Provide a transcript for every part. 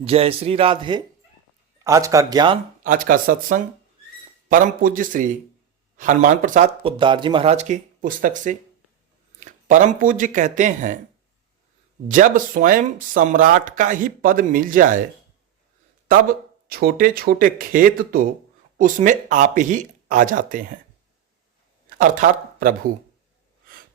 जय श्री राधे। आज का ज्ञान, आज का सत्संग परम पूज्य श्री हनुमान प्रसाद पोद्दार जी महाराज की पुस्तक से। परम पूज्य कहते हैं, जब स्वयं सम्राट का ही पद मिल जाए तब छोटे छोटे खेत तो उसमें आप ही आ जाते हैं। अर्थात प्रभु,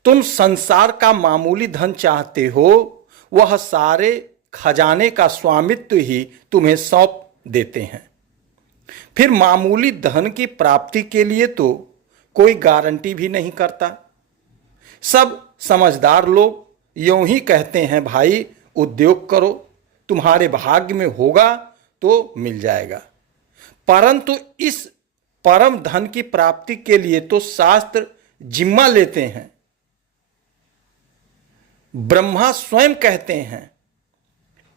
तुम संसार का मामूली धन चाहते हो, वह सारे खजाने का स्वामित्व ही तुम्हें सौंप देते हैं। फिर मामूली धन की प्राप्ति के लिए तो कोई गारंटी भी नहीं करता। सब समझदार लोग यूं ही कहते हैं, भाई उद्योग करो, तुम्हारे भाग्य में होगा तो मिल जाएगा। परंतु इस परम धन की प्राप्ति के लिए तो शास्त्र जिम्मा लेते हैं। ब्रह्मा स्वयं कहते हैं,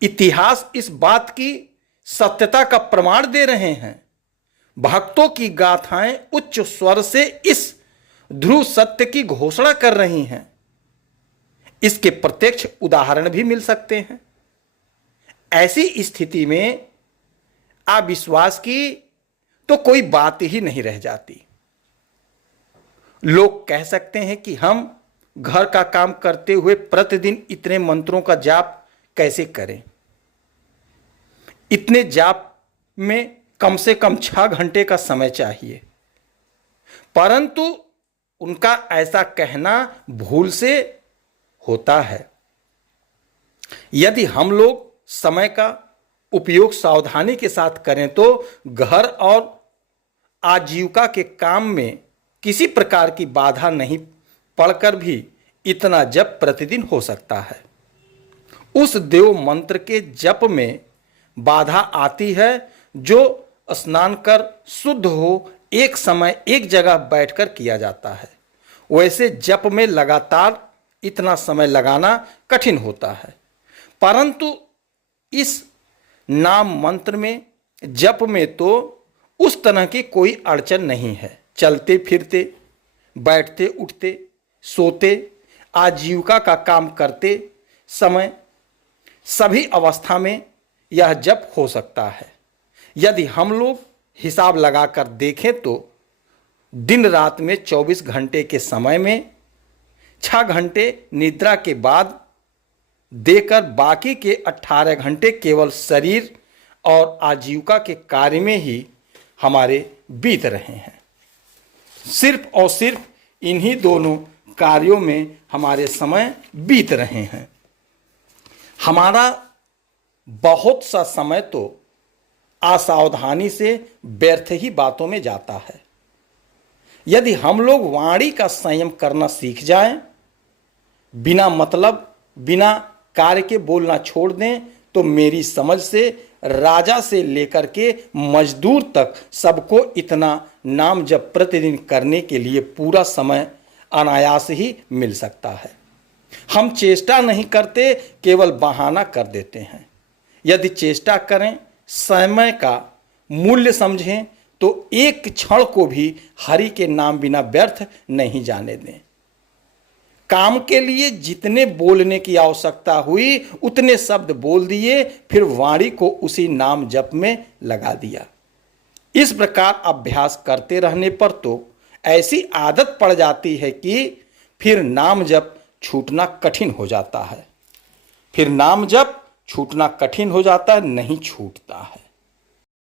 इतिहास इस बात की सत्यता का प्रमाण दे रहे हैं। भक्तों की गाथाएं उच्च स्वर से इस ध्रुव सत्य की घोषणा कर रही हैं। इसके प्रत्यक्ष उदाहरण भी मिल सकते हैं। ऐसी स्थिति में अविश्वास की तो कोई बात ही नहीं रह जाती। लोग कह सकते हैं कि हम घर का काम करते हुए प्रतिदिन इतने मंत्रों का जाप कैसे करें। इतने जाप में कम से कम 6 घंटे का समय चाहिए। परंतु उनका ऐसा कहना भूल से होता है। यदि हम लोग समय का उपयोग सावधानी के साथ करें तो घर और आजीविका के काम में किसी प्रकार की बाधा नहीं पड़कर भी इतना जप प्रतिदिन हो सकता है। उस देव मंत्र के जप में बाधा आती है जो स्नान कर शुद्ध हो, एक समय एक जगह बैठकर किया जाता है। वैसे जप में लगातार इतना समय लगाना कठिन होता है। परंतु इस नाम मंत्र में, जप में तो उस तरह की कोई अड़चन नहीं है। चलते फिरते, बैठते उठते, सोते, आजीविका का काम करते समय सभी अवस्था में यह जप हो सकता है। यदि हम लोग हिसाब लगाकर देखें तो दिन रात में 24 घंटे के समय में 6 घंटे निद्रा के बाद देकर बाकी के 18 घंटे केवल शरीर और आजीविका के कार्य में ही हमारे बीत रहे हैं। सिर्फ और सिर्फ इन्हीं दोनों कार्यों में हमारे समय बीत रहे हैं। हमारा बहुत सा समय तो असावधानी से व्यर्थ ही बातों में जाता है। यदि हम लोग वाणी का संयम करना सीख जाएं, बिना मतलब बिना कार्य के बोलना छोड़ दें, तो मेरी समझ से राजा से लेकर के मजदूर तक सबको इतना नाम जप प्रतिदिन करने के लिए पूरा समय अनायास ही मिल सकता है। हम चेष्टा नहीं करते, केवल बहाना कर देते हैं। यदि चेष्टा करें, समय का मूल्य समझें, तो एक क्षण को भी हरि के नाम बिना व्यर्थ नहीं जाने दें। काम के लिए जितने बोलने की आवश्यकता हुई उतने शब्द बोल दिए, फिर वाणी को उसी नाम जप में लगा दिया। इस प्रकार अभ्यास करते रहने पर तो ऐसी आदत पड़ जाती है कि फिर नाम जप छूटना कठिन हो जाता है। फिर नाम जप छूटना कठिन हो जाता है, नहीं छूटता है।